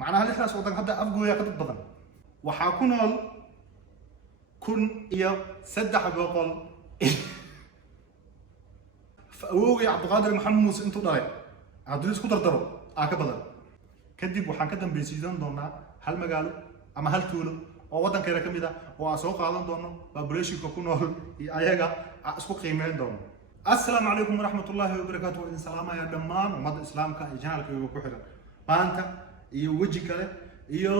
macnaha lixdaas waddan hadda afgooya ka dad badan waxaa ku nool 1300 awowgay cabdiqaadir maxamed muuse intuu dhalay haddii isku dardaro ka badan kadib waxaan ka dambaysiisan doonaa hal magaalo ama hal tuulo oo waddankeena ka mid ah oo aan soo qaadan doono populationka ku nool iyo ayaga isku qiimeyn doono. assalaamu calaykum waraxmatullaahi wabarakaatuh. idin salaamaya dhammaan ummadda islaamka iyo janaalkayga ku xiran maanta iyo weji kale iyo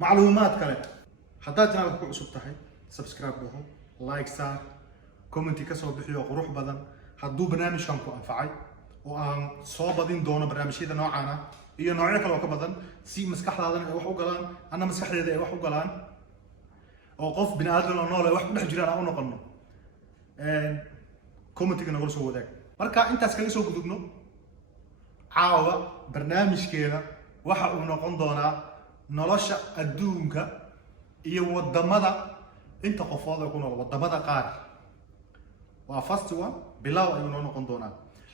macluumaad kale. haddaad janaalka ku cusub tahay subscribe dhaho, like saar, comment ka soo bixiyo qurux badan. hadduu barnaamijkan ku anfacay oo aan soo badin doono barnaamijyada noocan ah iyo noocyo kale oo ka badan si maskaxdaadana ay wax u galaan ana maskaxdeeda ay wax u galaan oo qof bini aadam oo nool ay wax ku dhex jiraan aan u noqono commentiga nagula soo wadaag. marka intaas kaga soo gudubno caawa barnaamijkeena waxa uu noqon doonaa nolosha adduunka iyo wadamada inta qofood ay ku nool wadamada qaar. waa first one bilow ayuu noo noqon doonaa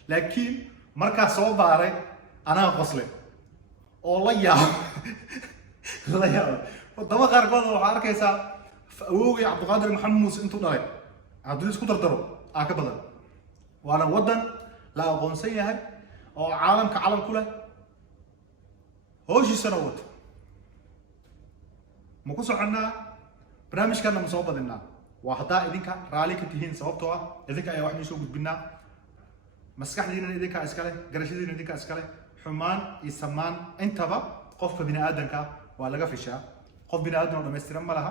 laakiin markaa soo baaray anaa qosle oo la yaabo wadamo qaarkood waxaa arkaysaa awowgay cabdiqaadir maxamed muuse intuu dhalay haddii isku dardaro ka badan. waana waddan la aqoonsan yahay oo caalamka calan ku leh howshiisana wato. ma ku soconnaa barnaamijkana ma soo badinaa waa haddaa idinka raali ka tihiin sababtoo ah idinka ayaa wax soo gudbinaa maskaxdiina idinka iskale garashadiina idinka iskale xumaan iyo samaan intaba qofka bini aadamka waa laga fishaa. qof bini aadam oo dhammaystiran ma laha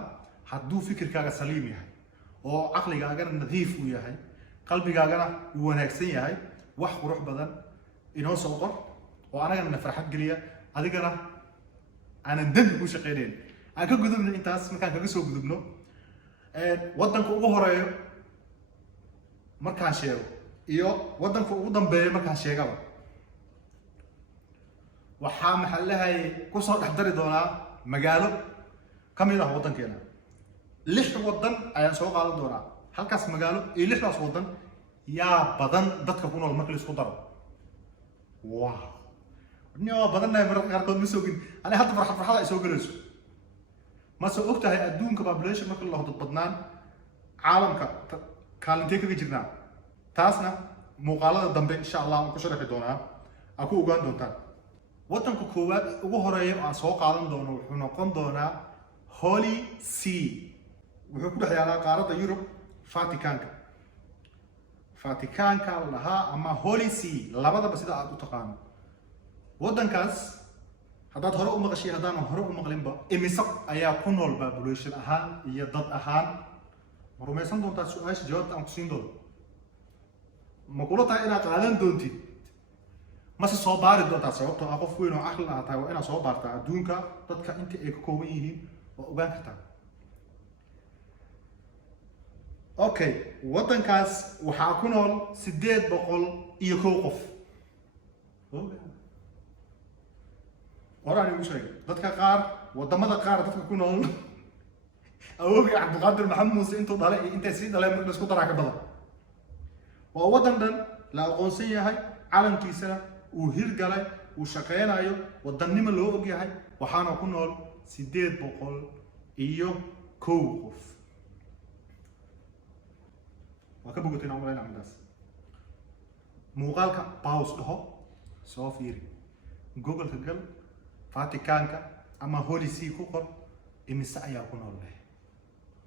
hadduu fikirkaaga saliim yahay oo caqligaagana nadiif uu yahay qalbigaagana uu wanaagsan yahay wax qurux badan inoo soo qor oo anagana na farxad geliya adigana aanan dembi ku shaqeynayn. aan ka gudubno intaas markaan kaga soo gudubno waddanka ugu horeeyo markaan sheego iyo waddanka ugu dambeeyo markaan sheegaba waxaa maxallahay ku soo dhex dari doonaa magaalo ka mid ah waddankeena. 6 waddan ayaan soo qaadan doonaa. halkaas magaalo iyo 6daas waddan yaa badan dadka ku nool marka la isku daro. wow waa badannahay mararka qaarkood ma soogin ani hadda farxad ay soo galayso. ma soo og tahay adduunka population marka la hodad badnaan caalamka kaalintee kaga jirnaa. taasna muuqaalada dambe insha allah aan ku sharaxi doonaa aan ku ogaan doontaan. waddanka koowaad ugu horeeya oo aan soo qaadan doono wuxuu noqon doonaa Holy See. wuxuu ku dhex yaalaa qaaradda Yurub Vaticanka la dhahaa ama Holy See labadaba sida aad u taqaano. waddankaas haddaad hore u maqashay haddaan hore u maqlinba imise ayaa ku nool population ahaan iyo dad ahaan. ma rumaysan doontaa su-aasha jawaabta aan ku siin doono? ma kula tahay inaad qaadan doontid mase soo baari doontaa sababtoo ah qof weyn oo caqli ah tahay waa inaad soo baartaa adduunka dadka inta ay ka kooban yihiin waa ogaan kartaa. okay waddankaas waxaa ku nool 801 qof. horaan igu sheegay dadka qaar wadamada qaar dadka ku nool awowgay cabdiqaadir maxamed muuse intuu dhalay iyo intay sii dhaleen marka isku daraa ka badan. waa waddan dhan la aqoonsan yahay calankiisana uu hirgalay uu shaqeynayo wadannimo loo og yahay waxaana ku nool 801 qof. waa ka bogatay inaan malaynaa midaas. muuqaalka pause dhaho soo fiiri google-ka gal Vaticanka ama Holy See ku qor imise ayaa ku nool leh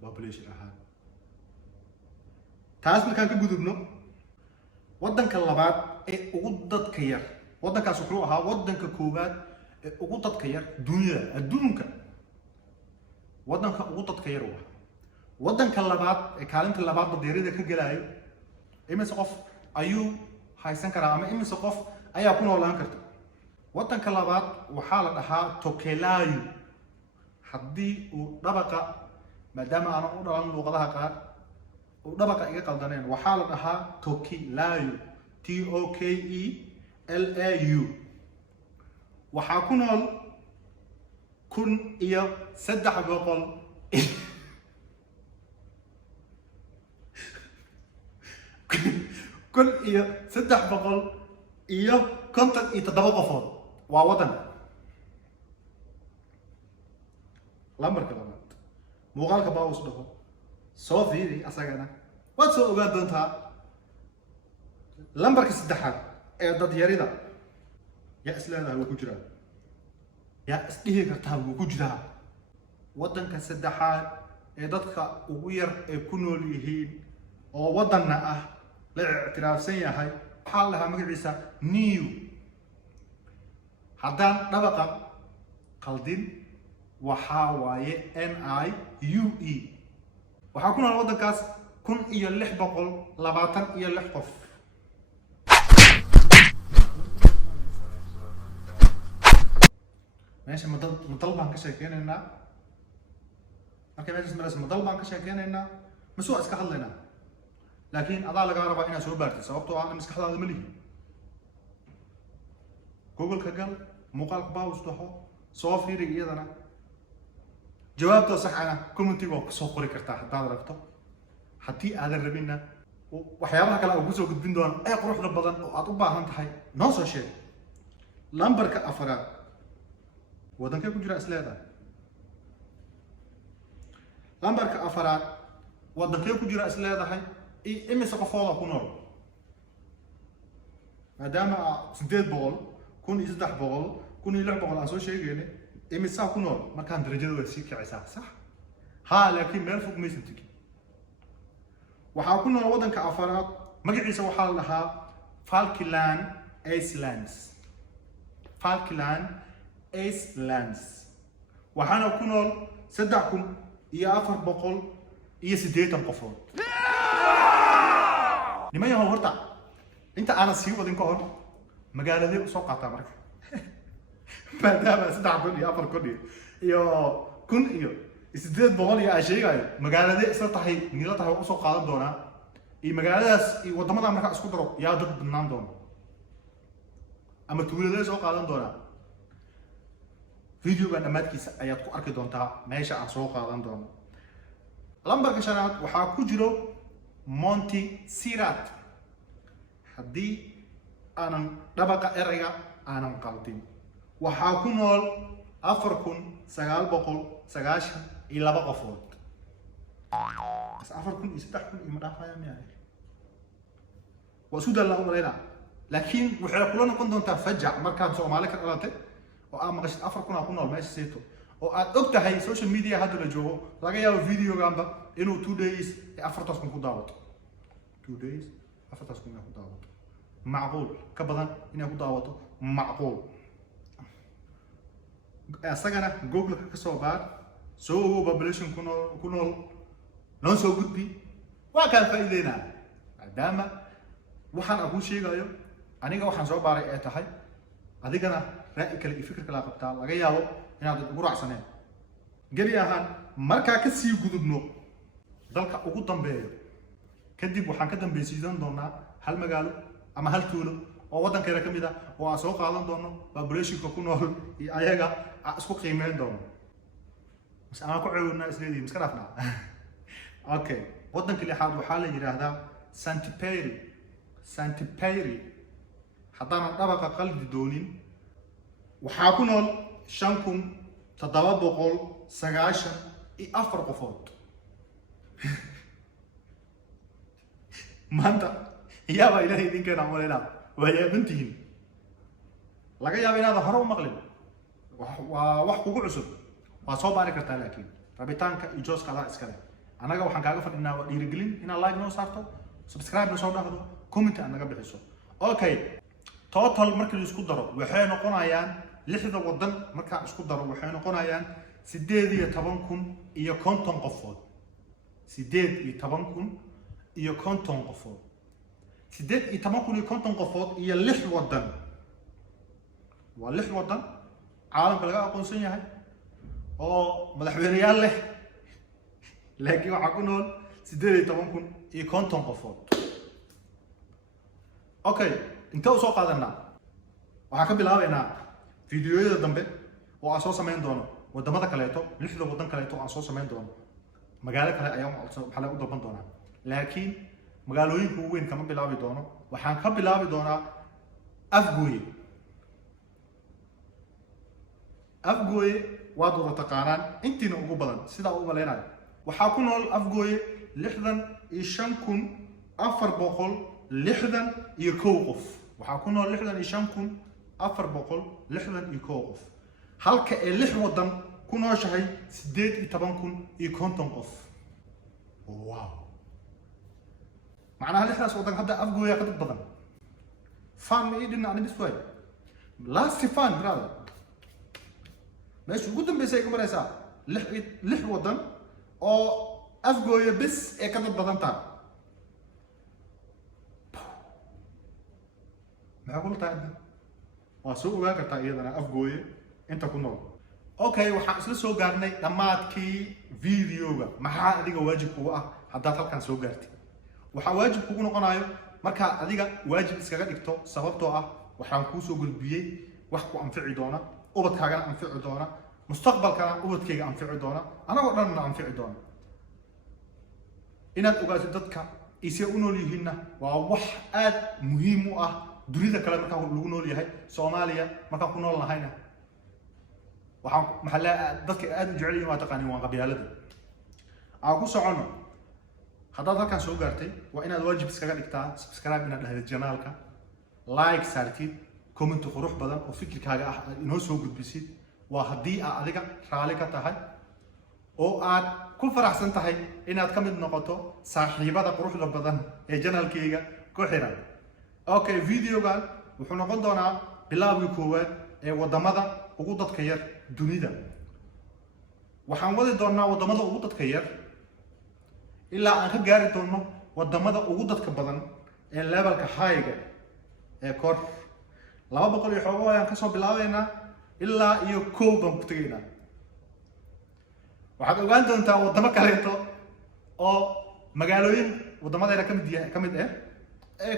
population ahaan. taas markaan ka gudubno waddanka labaad ee ugu dadka yar. waddankaas wuxuu ahaa waddanka koowaad ee ugu dadka yar adduunka waddanka ugu dadka yar waa waddanka labaad ee kaalinta labaad badeerida ka gelayo. imise qof ayuu haysan karaa ama imise qof ayaa ku noolaan karta. waddanka labaad waxaa la dhahaa Tokelau. haddii uu dhabaqa maadaama aanan u dhalan luuqadaha qaar uu dhabaqa iga qaldaneen waxaa la dhahaa Tokelau Tokelau. waxaa ku nool 1357 qofood. waa waddan lambarka labaad muuqaalka baawus dhaho soo fiiri asagana waad soo ogaan doontaa lambarka saddexaad ee dad yarida yaa isleedahay wuu ku jiraa yaa isdhihi kartaa wuu ku jiraa waddanka saddexaad ee dadka ugu yar ee ku nool yihiin oo waddanna ah la ictiraafsan yahay waxaa la dhahaa magaciisa new haddaan dhabaqa qaldin waxaa waaye NIUE waxaa ku nool waddankaas 1626 qof meesha madal baan ka sheekeynaynaa marka meeshaas maraysa madal baan ka sheekeynaynaa mise waa iska hadlaynaa laakiin adaa lagaa rabaa inaad soo baartid sababtoo ah maskaxdaada ma lihi google-ka gal muuqaalka baawus dhaho soo fiiri iyadana jawaabtoo sax ana commentiga waa kusoo qori kartaa haddaad rabto haddii aadan rabinna waxyaabaha kale aan kusoo gudbin doona ee quruxda badan oo aad u baahan tahay noo soo sheeg lambarka afaraad waddankee ku jira isleedahay lambarka afaraad waddankee ku jira isleedahay imise qofooda ku nool maadaama 800 1300 1600 aan soo sheegaynay imisaa ku nool markaan darajada way sii kicaysaa sax haa laakiin meel fog maysan tegin waxaa ku nool waddanka afaraad magaciisa waxaa la dhahaa Falkland Islands Falkland Islands waxaana ku nool 3480 qofood nimayahow horta inta aanan sii wadin ka hor magaaladee usoo qaataa marka maadaama 3400 iyo 1800 iyo aan sheegayo magaaladee isla tahay nila tahay usoo qaadan doonaa iyo magaaladaas iyo waddamada markaa isku daro yaa dad badnaan doona ama tuuladee soo qaadan doonaa videogan dhammaadkiisa ayaad ku arki doontaa meesha aan soo qaadan doono lambarka shanaad waxaa ku jiro Montserrat haddii aanan dhabaqa erayga aanan qaldin waxaa ku nool 4992 qofood 4000 iyo 3000 ima dhaafaya miyaa waa isu dallaa u malaynaa laakiin waxay kula noqon doontaa fajac markaad Soomaali ka dhalatay oo aad maqashid 4000 ku nool meesha seeto oo aad og tahay social media hadda la joogo laga yaabo videogaanba inuu 2 days 4000 ku daawato 2 days 4000 ku daawato macquul ka badan inay ku daawato macquul asagana google ka soo baar soo ogo population ku nool noo soo gudbi waa kaan faa'iideynaa maadaama waxaan aku sheegayo aniga waxaan soo baaray ee tahay adigana ra'yi kale iyo fikir kale qabtaa laga yaabo inaad ugu raacsaneen geli ahaan markaa ka sii gudubno dalka ugu dambeeyo kadib waxaan ka dambaysiisan doonaa hal magaalo ama hal tuulo oo waddankeena ka mid ah oo aan soo qaadan doono populationka ku nool iyo ayaga isku qiimeyn doono mas aan ku ceewnaa isleedii miska dhaafnaa okay waddanka lixaad waxaa la yiraahdaa Saint-Pierre haddaanan dhabaqa qaldi doonin waxaa ku nool 5794 qofood maanta iyaaba ilaahay idinkeena amaleyna waa yaabantihiin laga yaabo inaad hore u maqlin waa wax kugu cusub waa soo baari kartaa laakiin rabitaanka iyo jooska adaa iskale anaga waxaan kaaga fadhinaa waa dhiirigelin inaad like noo saarto subscribe noo soo dhahdo comment aad naga bixiso okay total markii la isku daro waxay noqonayaan 6 waddan markaa isku daro waxay noqonayaan 18,000 iyo 50 qofood 18,000 iyo 50 qofood 18,000 iyo 50 qofood iyo 6 waddan waa 6 waddan caalamka laga aqoonsan yahay oo madaxweynayaal leh laakiin waxaa ku nool 18,000 iyo 50 qofood okay inta u soo qaadanaa waxaan ka bilaabaynaa fiidiyoyada dambe oo aan soo samayn doono waddamada kaleeto 6 waddan kaleeto aan soo samayn doono magaalo kale ayaan waxaa u dalban doonaa laakiin magaalooyinka weyn kama bilaabi doono waxaan ka bilaabi doonaa Afgooye waad wada taqaanaan intiina ugu badan sidaa u maleynayo waxaa ku nool afgooye 65,461 qof waxaa ku nool 65,461 qof halka ee 6 wadan ku nooshahay 18,050 qof wow معناها لحنا صوتك هذا أفقوا يا قد بدن فان إيدنا أنا بسوي لاست فان برادر ماشي قدام بيسايق مريسا لح وطن أو أفقوا يا بس إيه قد بدن تان ما أقول تعال واسوق واقع تعيد أنا أفقوا أنت كنول أوكي وحاسس سوق قارني لما تكي فيديو ما حد يجي واجب هو هذا طلع كان سوق قارتي waxaa waajib kugu noqonayo marka adiga waajib iskaga dhigto sababtoo ah waxaan ku soo gudbiyay wax ku anfici doona ubadkaaga anfici doona mustaqbalkana ubadkayga anfici doona anaga dhanna anfici doona inaad ogaato dadka isay u nool yihiinna waa wax aad muhiim u ah dunida kale marka lagu nool yahay Soomaaliya marka ku nool lahayna waxaan maxalla dadka aad u jecel yihiin waa taqaaniin waa qabyaalada aan ku socono هذا كان سو غارتي وإن الواجب إسكاغا ديكتا سبسكرايب إن هذا الجنال كا لايك سارتي كومنت قروح بدن وفكر كاغا إنه سو غدبيسيد وهدي أديكا راليكا تاهاي أو آد كل فرح سنتهاي إن أد كمد نقطة صاحبة قروح بدن الجنال كيغا كوحيران أوكي فيديو قال وحنا قلنا بلاوي كوات ودمدا وقودة كير دونيدا وحنودي دونا ودمدا وقودة كير إلا أن كجاري تونو ودمدا وجودت كبدن الليفل كهايجا كور لما بقول يحووا يعني كسب بلاوينا إلا يكوب بمكتينا وحد أوغان دونتا ودما كاريتو أو مجالوين ودمدا إذا كمد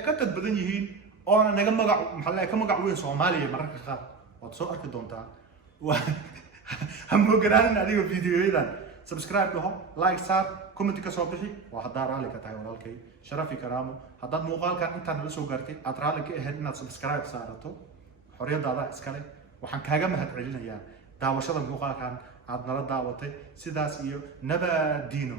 كتت بدن يهين أو أنا نجم محلا كم مجاوين سومالي مرة كخار وتصور كدونتا هم مجران نادي فيديو إذا سبسكرايب لهم لايك صار كومنت كسوبحي وحضار عليك تاعي ولالكي شرفي كرامه حداد موقال كان انت نلا سو غارتي اترالك اهد ان سبسكرايب صارتو xoriyadaada iskale waxaan kaaga mahad celinayaa daawashada muuqaalkan aad nala daawatay sidaas iyo nabadiino